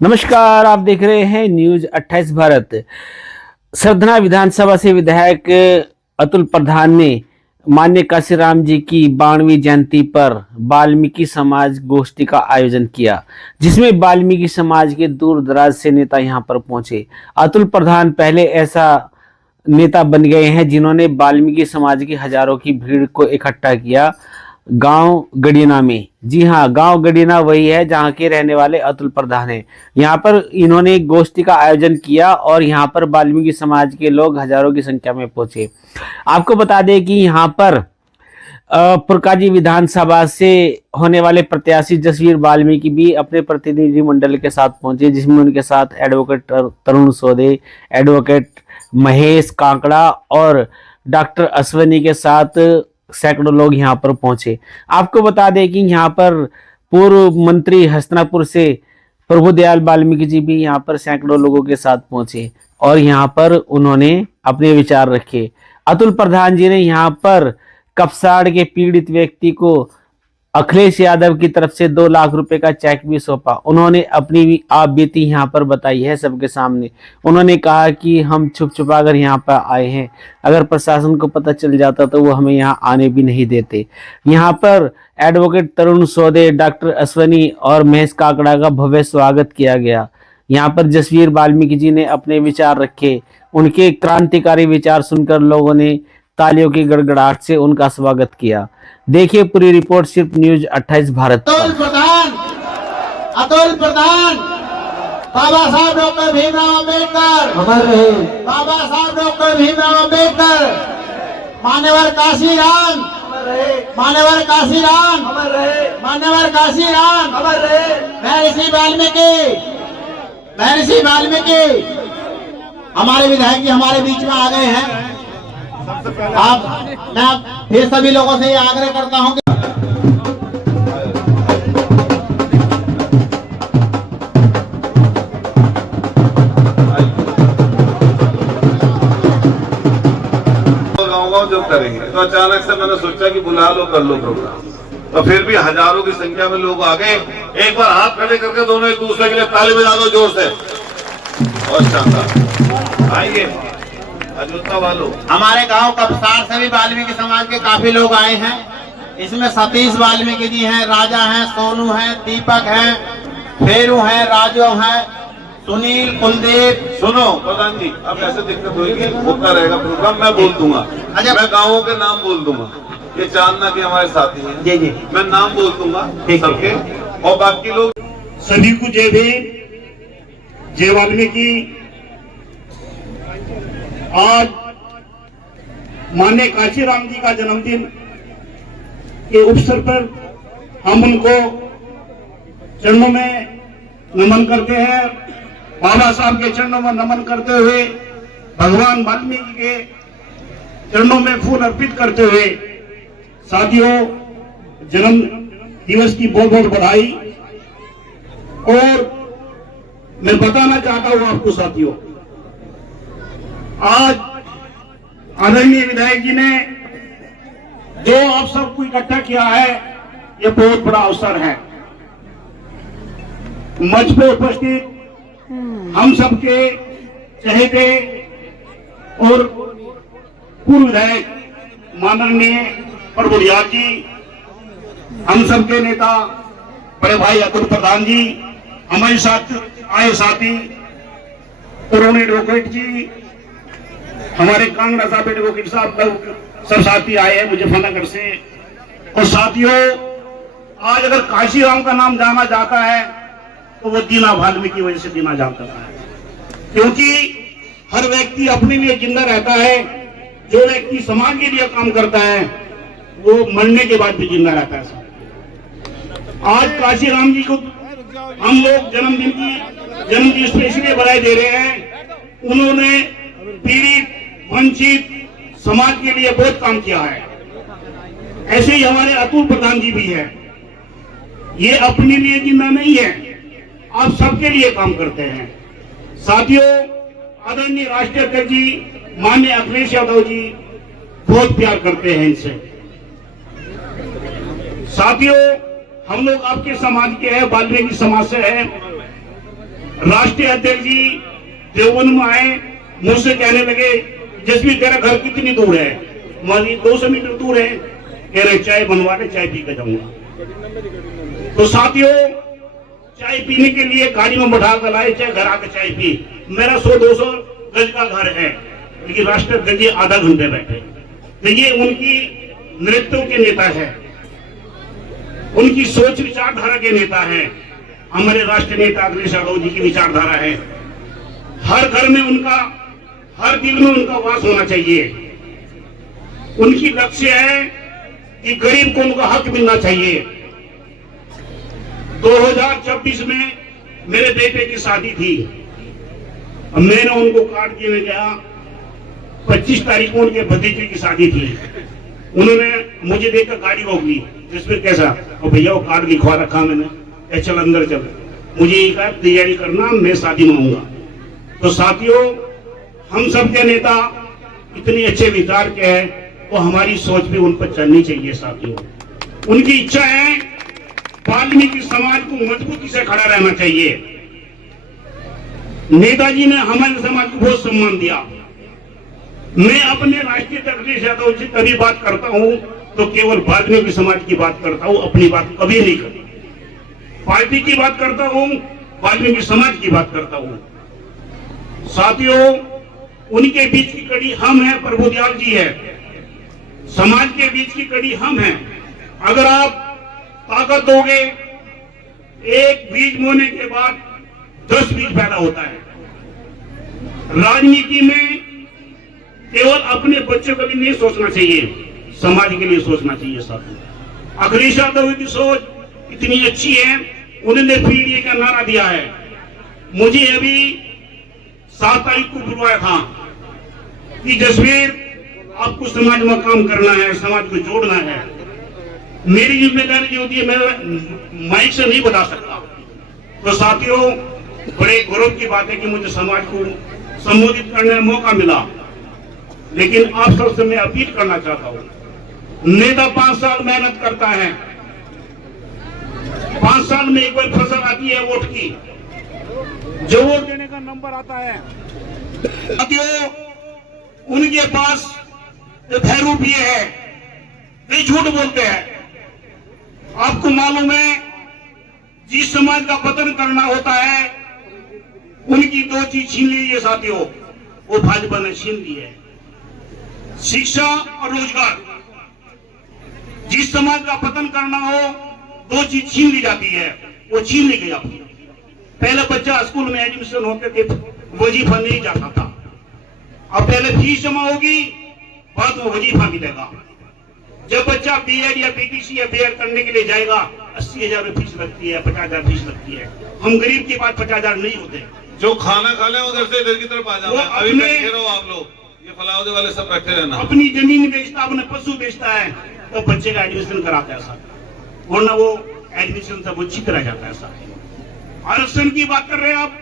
नमस्कार, आप देख रहे हैं न्यूज 28 भारत। सरधना विधानसभा से विधायक अतुल प्रधान ने माननीय काशीराम जी की 92वीं जयंती पर वाल्मीकि समाज गोष्ठी का आयोजन किया, जिसमें वाल्मीकि समाज के दूर दराज से नेता यहां पर पहुंचे। अतुल प्रधान पहले ऐसा नेता बन गए हैं जिन्होंने वाल्मीकि समाज की हजारों की भीड़ को इकट्ठा किया गांव गडीना में। जी हाँ, गांव गडीना वही है जहां के रहने वाले अतुल प्रधान हैं। यहाँ पर इन्होंने एक गोष्ठी का आयोजन किया और यहाँ पर वाल्मीकि समाज के लोग हजारों की संख्या में पहुंचे। आपको बता दें कि यहाँ पर पुरकाजी विधानसभा से होने वाले प्रत्याशी जसवीर वाल्मीकि भी अपने प्रतिनिधि मंडल के साथ पहुंचे, जिसमें उनके साथ एडवोकेट तरुण सोदे, एडवोकेट महेश कांकड़ा और डॉक्टर अश्वनी के साथ सैकड़ों लोग यहाँ पर पहुंचे। आपको बता दें कि यहाँ पर पूर्व मंत्री हस्तिनापुर से प्रभुदयाल वाल्मीकि जी भी यहाँ पर सैकड़ों लोगों के साथ पहुंचे और यहाँ पर उन्होंने अपने विचार रखे। अतुल प्रधान जी ने यहाँ पर कपसाड़ के पीड़ित व्यक्ति को अखिलेश यादव की तरफ से 2 लाख रुपए का चेक भी सौंपा। उन्होंने अपनी भी आप बीती यहाँ पर बताई है सबके सामने। उन्होंने कहा कि हम छुप छुपा कर यहाँ पर आए हैं, अगर प्रशासन को पता चल जाता तो वो हमें यहाँ आने भी नहीं देते। यहाँ पर एडवोकेट तरुण सोदे, डॉक्टर अश्वनी और महेश काकड़ा का भव्य स्वागत किया गया। यहाँ पर जसवीर वाल्मीकि जी ने अपने विचार रखे। उनके क्रांतिकारी विचार सुनकर लोगों ने तालियों की गड़गड़ाहट से उनका स्वागत किया। देखिए पूरी रिपोर्ट सिर्फ न्यूज 28 भारत। अतुल प्रधान बाबा साहब डॉक्टर भीमराव अम्बेडकर अमर रहे। बाबा साहब डॉक्टर भीमराव अम्बेडकर, मान्यवर काशीराम मान्यवर काशीराम मान्यवर काशीराम महर्षि वाल्मीकि हमारे विधायक जी हमारे बीच में आ गए हैं। मैं फिर सभी लोगों से ये आग्रह करता हूं कि गाँव जब करेंगे तो अचानक से मैंने सोचा कि बुला लो, कर लो प्रोग्राम। तो फिर भी हजारों की संख्या में लोग आ गए। एक बार हाथ खड़े करके दोनों एक दूसरे के लिए ताली बजा दो जोर से। और शानदार, आइए अयोध्या वालों। हमारे गांव कपसार से भी वाल्मीकि समाज के काफी लोग आए हैं। इसमें सतीश वाल्मीकि जी हैं, राजा हैं, सोनू हैं, दीपक हैं, फेरू हैं, राजो हैं, सुनील, कुलदीप। सुनो प्रधान जी, अब ऐसे दिक्कत होगी, होता रहेगा प्रोग्राम, मैं बोल दूंगा। अच्छा, मैं गाँवों के नाम बोल दूंगा। ये चांदना के हमारे साथी हैं, जी जी, मैं नाम बोल दूंगा सबके, और बाकी लोग सभी को जय भीम, जय वाल्मीकि। आज माननीय काशीराम जी का जन्मदिन के अवसर पर हम उनको चरणों में नमन करते हैं। बाबा साहब के चरणों में नमन करते हुए, भगवान वाल्मीकि के चरणों में फूल अर्पित करते हुए, साथियों जन्म दिवस की बहुत बहुत बधाई। और मैं बताना चाहता हूं आपको साथियों, आज आदरणीय विधायक जी ने जो आप सबको इकट्ठा किया है, यह बहुत बड़ा अवसर है। मंच पे उपस्थित हम सबके चहेते और पूर्व विधायक माननीय प्रभुदयाल जी, हम सबके नेता बड़े भाई अतुल प्रधान जी, हमारे साथ आए साथी तरुण एडवोकेट जी, हमारे कांगड़ा साहब एडवोकेट साहब, सब साथी आए हैं मुजफ्फरनगर से। और साथियों, आज अगर काशीराम का नाम जाना जाता है तो वो दीना वाल्मीकि की वजह से दीना जाता है, क्योंकि हर व्यक्ति अपने लिए जिंदा रहता है। जो व्यक्ति समाज के लिए काम करता है वो मरने के बाद भी जिंदा रहता है। आज काशीराम जी को हम लोग जन्मदिन स्पेशली बधाई दे रहे हैं। उन्होंने पीड़ित वंचित समाज के लिए बहुत काम किया है। ऐसे ही हमारे अतुल प्रधान जी भी है। ये अपने लिए जिंदा नहीं है, आप सबके लिए काम करते हैं। साथियों, आदरणीय राष्ट्रीय अध्यक्ष जी माननीय अखिलेश यादव जी बहुत प्यार करते हैं इनसे। साथियों, हम लोग आपके समाज के हैं, वाल्मीकि समाज से हैं। राष्ट्रीय अध्यक्ष जी देवबंद में आए, मुझसे कहने लगे जसवीर तेरा घर कितनी दूर है? मानी 200 मीटर दूर है। कह रहे चाय बनवा के चाय पी के जाऊंगा। तो साथियों, चाय पीने के लिए गाड़ी में बैठा कर लाए, चाहे घर आकर चाय पी। मेरा 100-200 गज का घर है, लेकिन राष्ट्रीय अध्यक्ष जी आधा घंटे बैठे। तो ये उनकी नेतृत्व के नेता है, उनकी सोच विचारधारा के नेता है। हमारे राष्ट्रीय नेता अखिलेश यादव जी की विचारधारा है, हर घर में उनका, हर दिल में उनका वास होना चाहिए। उनकी लक्ष्य है कि गरीब को उनका हक मिलना चाहिए। 2024 में मेरे बेटे की शादी थी, मैंने उनको कार्ड देने गया। 25 तारीख को उनके भतीजे की शादी थी। उन्होंने मुझे देखकर गाड़ी रोक ली, जिसमें कैसा, और भैया वो कार्ड लिखवा रखा मैंने, चल अंदर चल। मुझे ये कहा तैयारी करना, मैं शादी में आऊंगा। तो साथियों, हम सब के नेता इतने अच्छे विचार के हैं, तो हमारी सोच भी उन पर चलनी चाहिए। साथियों, उनकी इच्छा है वाल्मीकि समाज को मजबूती से खड़ा रहना चाहिए। नेताजी ने हमारे समाज को बहुत सम्मान दिया। मैं अपने राष्ट्रीय अखिलेश यादव जी कभी बात करता हूं तो केवल वाल्मीकि समाज की बात करता हूं, अपनी बात कभी नहीं करता। पार्टी की बात करता हूं, वाल्मीकि समाज की बात करता हूं। साथियों, उनके बीच की कड़ी हम हैं, प्रभु दयाल जी है। समाज के बीच की कड़ी हम हैं। अगर आप ताकत दोगे, एक बीज बोने के बाद 10 बीज पैदा होता है। राजनीति में केवल अपने बच्चों के लिए नहीं सोचना चाहिए, समाज के लिए सोचना चाहिए। साथियों, अखिलेश यादव की सोच इतनी अच्छी है, उन्होंने पीडीए का नारा दिया है। मुझे अभी 7 तारीख को बुलवाया था कि जसवीर आपको समाज में काम करना है, समाज को जोड़ना है। मेरी जिम्मेदारी जो होती है, मैं माइक से नहीं बता सकता। तो साथियों, बड़े गौरव की बात है कि मुझे समाज को संबोधित करने का मौका मिला। लेकिन आप सबसे मैं अपील करना चाहता हूं, नेता 5 साल मेहनत करता है, 5 साल में एक बार फसल आती है वोट की, जो वोट देने का नंबर आता है। साथियों, उनके पास भैरू भी है, वे झूठ बोलते हैं। आपको मालूम है, जिस समाज का पतन करना होता है, उनकी 2 चीज छीन ली है साथियों, वो भाजपा ने छीन ली है, शिक्षा और रोजगार। जिस समाज का पतन करना हो, 2 चीज छीन ली जाती है, वो छीन ली गई आपकी। पहले बच्चा स्कूल में एडमिशन होते थे, वजीफा नहीं जाता था। अब पहले फीस जमा होगी, बाद में वजीफा मिलेगा। जब बच्चा बीएड या बीटीसी या बीएड करने के लिए जाएगा, 80,000 फीस लगती है, 50,000 फीस लगती है। हम गरीब के पास 50,000 नहीं होते। जो खाना खा ले उधर से इधर की तरफ आ जाओ। अभी बैठे रहो आप लोग, ये फलावदे वाले सब बैठे रहना। अपनी जमीन बेचता, अपने पशु बेचता है, तो बच्चे का एडमिशन कराता है साहब, वरना वो एडमिशन से वंचित रह जाता है साहब। आरक्षण की बात कर रहे हैं आप,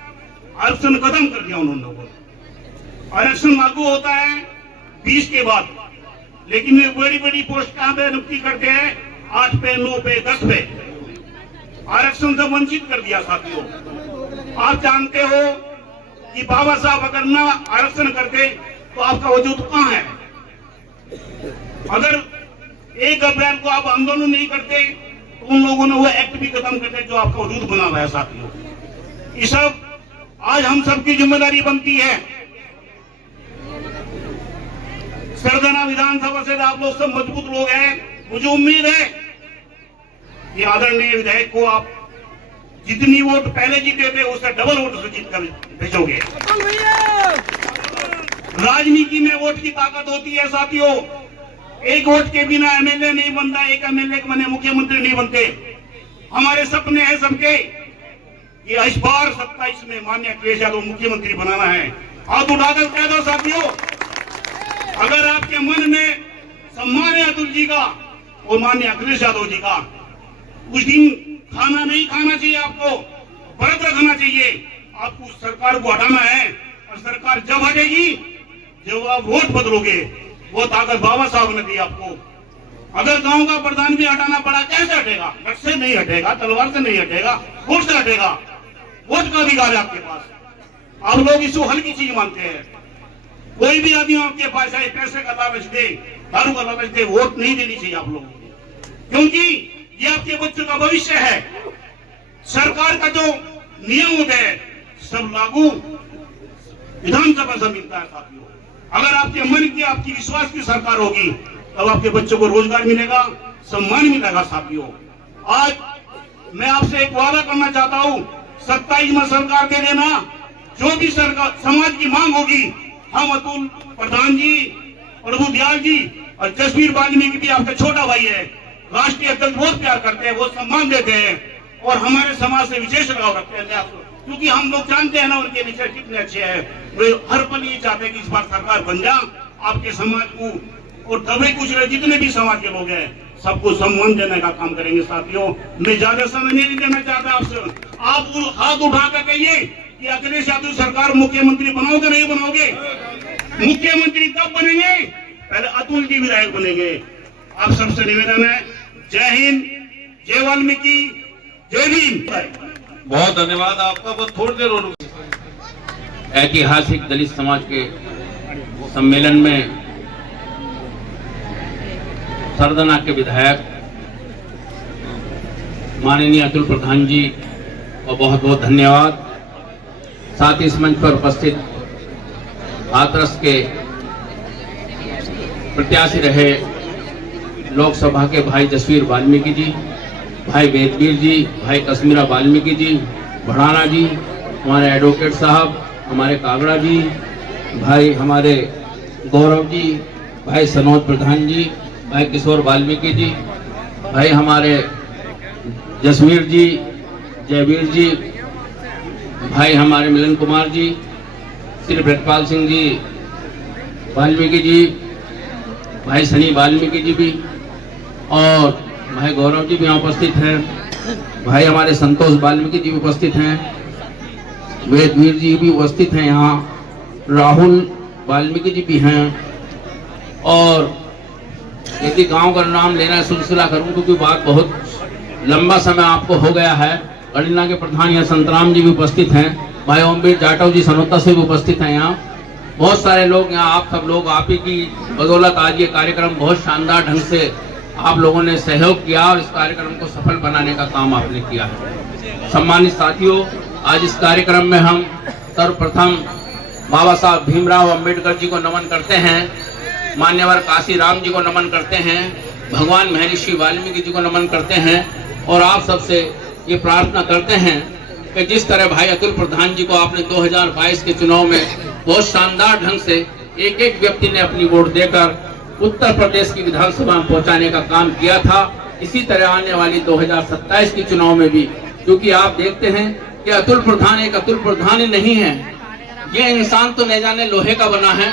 आरक्षण खत्म कर दिया उन्होंने लोगों ने। आरक्षण लागू होता है 20 के बाद, लेकिन वे बड़ी बड़ी पोस्ट कहां पे नियुक्ति करते हैं? 8 पे, 9 पे, 10 पे। आरक्षण से वंचित कर दिया साथियों। आप जानते हो कि बाबा साहब अगर ना आरक्षण करते तो आपका वजूद कहां है? अगर 1 अप्रैल को आप आंदोलन नहीं करते तो उन लोगों ने वो एक्ट भी खत्म कर दिया जो आपका वजूद बना हुआ है साथियों। ये सब आज हम सबकी जिम्मेदारी बनती है। सरदाना विधानसभा से आप लोग सब मजबूत लोग हैं, मुझे उम्मीद है कि आदरणीय विधायक को आप जितनी वोट पहले जीते थे उससे डबल वोट से जीत कर भेजोगे। राजनीति में वोट की ताकत होती है साथियों। एक वोट के बिना एमएलए नहीं बनता, एक एमएलए के बने मुख्यमंत्री नहीं बनते। हमारे सपने हैं सबके कि इस बार 27 में माननीय अखिलेश यादव मुख्यमंत्री बनाना है। हाथ उठाकर कह दो साथियों, अगर आपके मन में सम्मान है अतुल जी का और माननीय अखिलेश यादव जी का, उस दिन खाना नहीं खाना चाहिए, आपको व्रत रखना चाहिए। आपको सरकार को हटाना है, और सरकार जब हटेगी जब आप वोट बदलोगे, वो ताकत बाबा साहब ने दी आपको। अगर गांव का प्रधान भी हटाना पड़ा, कैसे हटेगा? रथ से नहीं हटेगा, तलवार से नहीं हटेगा, वोट से हटेगा। वोट का अधिकार है आपके पास। आप लोग इसको हल्की चीज मानते हैं। कोई भी आदमी आपके पास आए पैसे का लालच दे, दारू का लालच दे, वोट नहीं देनी चाहिए आप लोगों को, क्योंकि ये आपके बच्चों का भविष्य है। सरकार का जो नियम होते हैं सब लागू विधानसभा से मिलता है साथियों। अगर आपके मन की, आपकी विश्वास की सरकार होगी तब आपके बच्चों को रोजगार मिलेगा, सम्मान मिलेगा साथियों। आज मैं आपसे एक वादा करना चाहता हूँ, 27 में सरकार दे देना। जो भी सरकार समाज की मांग होगी, हम अतुल प्रधान जी, प्रभु दयाल जी और जसवीर वाल्मीकि भी आपका छोटा भाई है, राष्ट्रीय अध्यक्ष बहुत प्यार करते हैं, बहुत सम्मान देते हैं और हमारे समाज से विशेष लगाव रखते हैं, क्योंकि हम लोग जानते हैं ना उनके विचार कितने अच्छे हैं। वे हर पल ये चाहते हैं कि इस बार सरकार बन जा, आपके समाज को और दबे कुछ रहे जितने भी समाज के लोग हैं सबको सम्मान देने का काम करेंगे साथियों। मैं ज्यादा समय नहीं देना चाहता आपसे। आप हाथ उठा कर कहिए कि अखिलेश यादव सरकार मुख्यमंत्री बनाओगे नहीं बनाओगे? मुख्यमंत्री तब बनेंगे पहले अतुल जी विधायक बनेंगे। आप सबसे निवेदन है, जय हिंद, जय वाल्मीकि, जय भीम। बहुत धन्यवाद आपका। बस थोड़ी देर और ऐतिहासिक दलित समाज के सम्मेलन में सरदना के विधायक माननीय अतुल प्रधान जी को बहुत बहुत धन्यवाद। साथ ही इस मंच पर उपस्थित हाथरस के प्रत्याशी रहे लोकसभा के भाई जसवीर वाल्मीकि जी, भाई वेदवीर जी, भाई कश्मीरा वाल्मीकि जी, भड़ाना जी, हमारे एडवोकेट साहब, हमारे कागड़ा जी, भाई हमारे गौरव जी, भाई सनोज प्रधान जी, भाई किशोर वाल्मीकि जी, भाई हमारे जसवीर जी, जयवीर जी, भाई हमारे मिलन कुमार जी, श्री ब्रजपाल सिंह जी वाल्मीकि जी, भाई सनी वाल्मीकि जी भी और भाई गौरव जी भी यहाँ उपस्थित हैं, भाई हमारे संतोष वाल्मीकि जी भी उपस्थित हैं, वेदवीर जी भी उपस्थित हैं, यहाँ राहुल वाल्मीकि जी भी हैं। और यदि गांव का नाम लेना सिलसिला करूं क्योंकि बात बहुत लंबा समय आपको हो गया है। गणिना के प्रधान यहाँ संतराम जी भी उपस्थित हैं, भाई ओमवीर जाटव जी सनोता से भी उपस्थित हैं। यहाँ बहुत सारे लोग, यहाँ आप सब लोग, आप ही की बदौलत आज ये कार्यक्रम बहुत शानदार ढंग से आप लोगों ने सहयोग किया और इस कार्यक्रम को सफल बनाने का काम आपने किया है। सम्मानित साथियों, आज इस कार्यक्रम में हम सर्वप्रथम बाबा साहब भीमराव अंबेडकर जी को नमन करते हैं, मान्यवर काशी राम जी को नमन करते हैं, भगवान महर्षि वाल्मीकि जी को नमन करते हैं और आप सबसे ये प्रार्थना करते हैं कि जिस तरह भाई अतुल प्रधान जी को आपने 2022 के चुनाव में बहुत शानदार ढंग से एक एक व्यक्ति ने अपनी वोट देकर उत्तर प्रदेश की विधानसभा में पहुंचाने का काम किया था, इसी तरह आने वाली 2027 के चुनाव में भी, क्योंकि आप देखते हैं कि अतुल प्रधान एक अतुल प्रधान ही नहीं है, ये इंसान तो न जाने लोहे का बना है।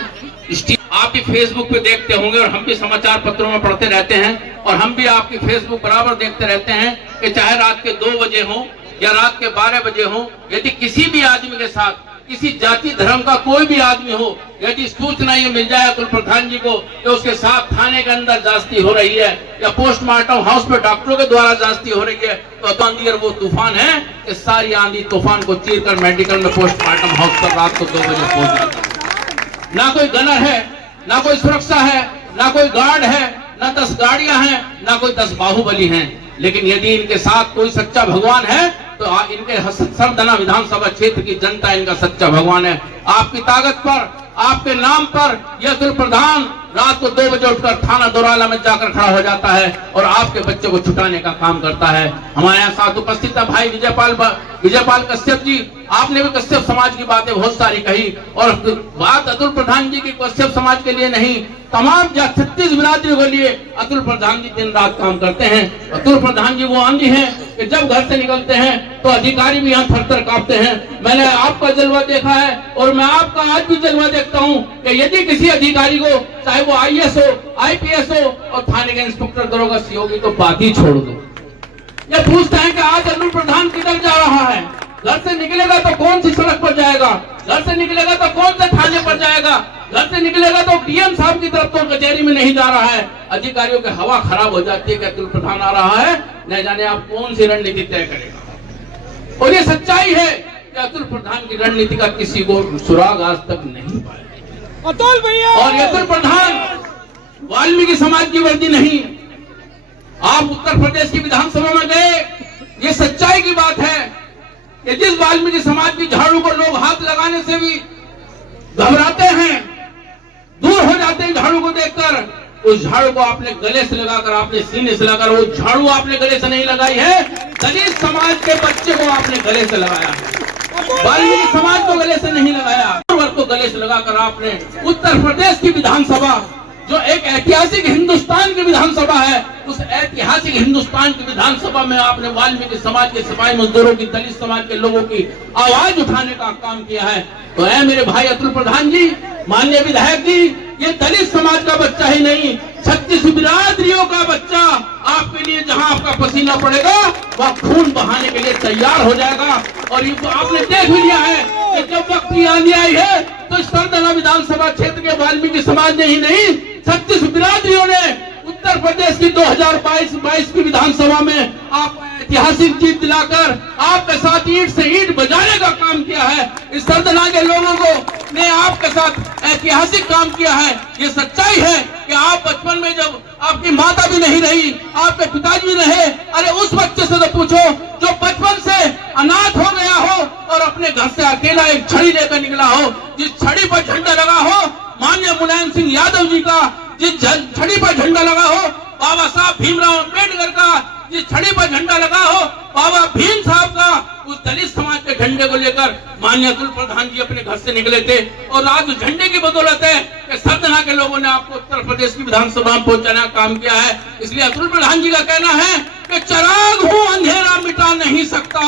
आप भी फेसबुक पे देखते होंगे और हम भी समाचार पत्रों में पढ़ते रहते हैं और हम भी आपकी फेसबुक बराबर देखते रहते हैं कि चाहे रात के 2 बजे हो या रात के 12 बजे हो, यदि किसी भी आदमी के साथ, किसी जाति धर्म का कोई भी आदमी हो, यदि सूचना ये मिल जाए अतुल प्रधान जी को कि उसके साथ थाने के अंदर जांच हो रही है या पोस्टमार्टम हाउस पे डॉक्टरों के द्वारा जांच हो रही है, तो आंधी वो तूफान है कि सारी आंधी तूफान को चीर कर मेडिकल में पोस्टमार्टम हाउस पर रात को 2 बजे पहुंच जाता। ना कोई गनर है, ना कोई सुरक्षा है, ना कोई गार्ड है, ना 10 गाड़ियां हैं, ना कोई 10 बाहुबली हैं, लेकिन यदि इनके साथ कोई सच्चा भगवान है तो इनके सरदना विधानसभा क्षेत्र की जनता इनका सच्चा भगवान है। आपकी ताकत पर, आपके नाम पर यह अतुल प्रधान रात को 2 बजे उठकर थाना दोराला में जाकर खड़ा हो जाता है और आपके बच्चे को छुटाने का काम करता है। हमारे यहाँ साथ उपस्थित है भाई विजयपाल कश्यप जी, आपने भी कश्यप समाज की बातें बहुत सारी कही और बात अतुल प्रधान जी की कश्यप समाज के लिए नहीं, तमाम 36 बिरादरी के लिए अतुल प्रधान जी दिन रात काम करते हैं। अतुल प्रधान जी वो आंधी हैं कि जब घर से निकलते हैं तो अधिकारी भी यहाँ थर-थर कांपते हैं। मैंने आपका जलवा देखा है और मैं आपका आज भी जलवा देखता हूँ कि यदि किसी अधिकारी को, चाहे वो IAS हो, IPS हो और थाने के इंस्पेक्टर दरोगा सी होगी, तो बात ही छोड़ दो। ये पूछते हैं कि आज अतुल प्रधान किधर जा रहा है, घर से निकलेगा तो कौन सी सड़क पर जाएगा, घर से निकलेगा तो कौन से थाने पर जाएगा, घर से निकलेगा तो DM साहब की तरफ तो कचहरी में नहीं जा रहा है। अधिकारियों की हवा खराब हो जाती है कि अतुल प्रधान आ रहा है, न जाने आप कौन सी रणनीति तय करेगा। और ये सच्चाई है कि कि अतुल प्रधान की रणनीति का किसी को सुराग आज तक नहीं पाया। अतुल भैया और ये अतुल प्रधान वाल्मीकि समाज की वर्दी नहीं। आप उत्तर प्रदेश की विधानसभा में गए, ये सच्चाई की बात है कि जिस वाल्मीकि समाज की झाड़ू को लोग हाथ लगाने से भी घबराते हैं, दूर हो जाते हैं झाड़ू को देखकर, उस झाड़ू को आपने गले से लगाकर, आपने सीने से लगाकर, वो झाड़ू आपने गले से नहीं लगाई है, दलित समाज के बच्चे को आपने गले से लगाया है। वाल्मीकि समाज को गले से नहीं लगाया, वर्ग को गले से लगाकर आपने उत्तर प्रदेश की विधानसभा, जो एक ऐतिहासिक हिंदुस्तान की विधानसभा है, उस ऐतिहासिक हिंदुस्तान की विधानसभा में आपने वाल्मीकि समाज के सिपाही मजदूरों की, दलित समाज के लोगों की आवाज उठाने का काम किया है। तो ऐ मेरे भाई अतुल प्रधान जी, माननीय विधायक जी, ये दलित समाज का बच्चा ही नहीं, 36 बिरादरियों का बच्चा आपके लिए जहां आपका पसीना पड़ेगा वह खून बहाने के लिए तैयार हो जाएगा। और ये तो आपने देख भी लिया है कि जब वक्त की आंधी आई है तो सरदला विधानसभा क्षेत्र के वाल्मीकि समाज ने ही नहीं, 36 बिरादरियों ने उत्तर प्रदेश की 2022 की विधानसभा में आप ऐतिहासिक जीत दिलाकर आपके साथ ईंट से ईंट बजाने का काम किया है। इस सरदला के लोगों को ने आपके साथ ऐतिहासिक काम किया है। ये सच्चाई है कि आप बचपन में जब आपकी माता भी नहीं रही, आपके पिताजी भी रहे, अरे उस बच्चे से तो पूछो जो बचपन से अनाथ हो गया हो और अपने घर से अकेला एक छड़ी लेकर निकला हो, जिस छड़ी पर झंडा लगा हो माननीय मुलायम सिंह यादव जी का, जिस छड़ी पर झंडा लगा हो बाबा साहब भीमराव अम्बेडकर का, जिस छड़ी पर झंडा लगा हो बाबा भीम साहब का, उस दलित समाज के झंडे को लेकर माननीय अतुल प्रधान जी अपने घर से निकले थे। और आज उस झंडे की बदौलत है कि सरदना के लोगों ने आपको उत्तर प्रदेश की विधानसभा में पहुंचाने का काम किया है। इसलिए अतुल प्रधान जी का कहना है कि चिराग हूं अंधेरा मिटा नहीं सकता,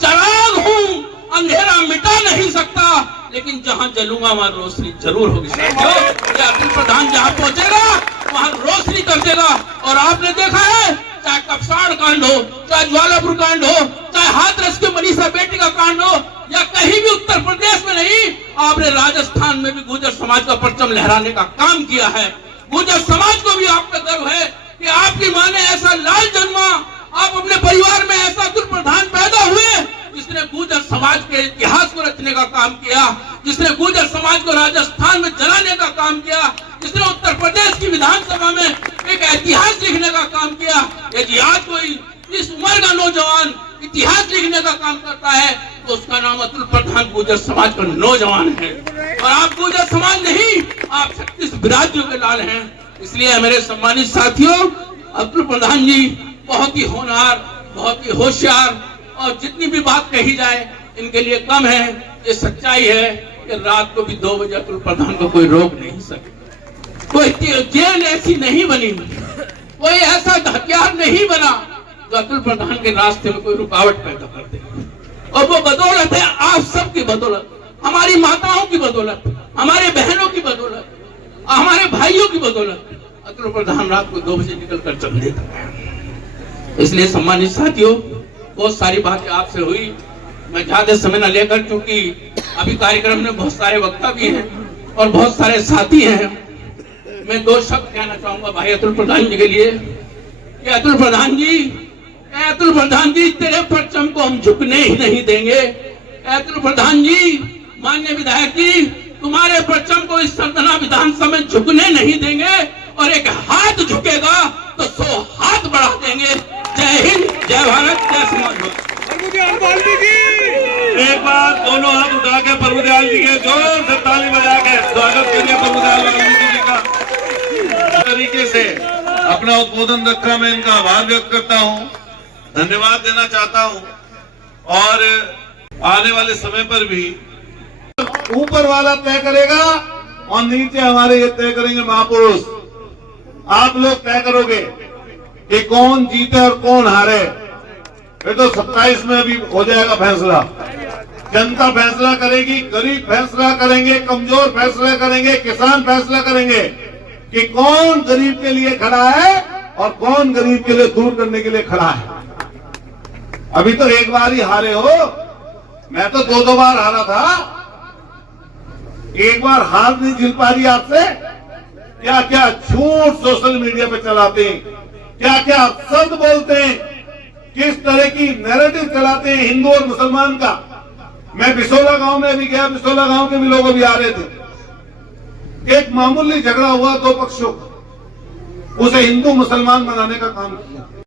चिराग हूं अंधेरा मिटा नहीं सकता, लेकिन जहां जलूंगा वहां रोशनी जरूर होगी। अतुल प्रधान जहां पहुंचेगा वहां रोशनी कर देगा। और आपने देखा है, चाहे कपसाड़ कांड हो, चाहे ज्वालापुर कांड हो, चाहे हाथरस के मनीषा बेटी का कांड हो, या कहीं भी उत्तर प्रदेश में नहीं, आपने राजस्थान में भी गुर्जर समाज का परचम लहराने का काम किया है। गुर्जर समाज को भी आप पे गर्व है कि आपकी मां ने ऐसा लाल जन्मा, आप अपने परिवार में ऐसा अतुल प्रधान पैदा हुए जिसने गुर्जर समाज के इतिहास को रचने का काम किया, जिसने गुर्जर समाज को राजस्थान में जलाने का काम किया, जिसने उत्तर प्रदेश की विधानसभा में एक इतिहास लिखने का काम किया। यदि आज कोई इस उम्र का नौजवान इतिहास लिखने का काम करता है तो उसका नाम अतुल प्रधान गुर्जर समाज का नौजवान है। और आप गुर्जर समाज नहीं, आप 36 बिरादरियों के लाल हैं। इसलिए मेरे सम्मानित साथियों, अतुल प्रधान जी बहुत ही होनहार, बहुत ही होशियार, और जितनी भी बात कही जाए इनके लिए कम है। ये सच्चाई है कि रात को भी 2 बजे अतुल प्रधान को कोई रोक नहीं सके, कोई जेल ऐसी नहीं बनी, कोई ऐसा हथियार नहीं बना जो अतुल प्रधान के रास्ते में कोई रुकावट पैदा कर दे। और वो बदौलत है आप सबकी बदौलत, हमारी माताओं की बदौलत, हमारे बहनों की बदौलत, हमारे भाइयों की बदौलत अतुल प्रधान रात को 2 बजे निकल कर चल देता है। इसलिए सम्मानित साथियों, बहुत सारी बातें आपसे हुई, मैं ज्यादा समय न लेकर, क्योंकि अभी कार्यक्रम में बहुत सारे वक्ता भी हैं और बहुत सारे साथी हैं। मैं 2 शब्द कहना चाहूंगा भाई अतुल प्रधान जी के लिए कि अतुल प्रधान जी तेरे परचम को हम झुकने ही नहीं देंगे। अतुल प्रधान जी, माननीय विधायक जी, तुम्हारे परचम को इस सरदना विधानसभा में झुकने नहीं देंगे, और एक हाथ झुकेगा तो 100 हाथ बढ़ा देंगे। जय हिंद, जय भारत, जय समाज। एक बार दोनों हाथ उठा के प्रभुदयाल जी के जोर से ताली बजा के स्वागत करिए प्रभुदयाल वाल्मीकि जी का। तरीके से अपना उद्बोधन रखा, मैं इनका आभार व्यक्त करता हूँ, धन्यवाद देना चाहता हूँ। और आने वाले समय पर भी ऊपर वाला तय करेगा और नीचे हमारे ये तय करेंगे महापुरुष। आप लोग तय करोगे कि कौन जीते और कौन हारे। फिर तो 27 में भी हो जाएगा फैसला। जनता फैसला करेगी, गरीब फैसला करेंगे, कमजोर फैसला करेंगे, किसान फैसला करेंगे कि कौन गरीब के लिए खड़ा है और कौन गरीब के लिए दूर करने के लिए खड़ा है। अभी तो एक बार ही हारे हो, मैं तो 2 बार हारा था। एक बार हार नहीं झेल पा रही आपसे। क्या क्या झूठ सोशल मीडिया पे चलाते हैं, क्या क्या शब्द बोलते हैं, किस तरह की नैरेटिव चलाते हैं हिंदू और मुसलमान का। मैं बिसोला गांव में अभी गया, बिसोला गांव के भी लोग अभी आ रहे थे। एक मामूली झगड़ा हुआ दो पक्षों का, उसे हिंदू मुसलमान बनाने का काम किया।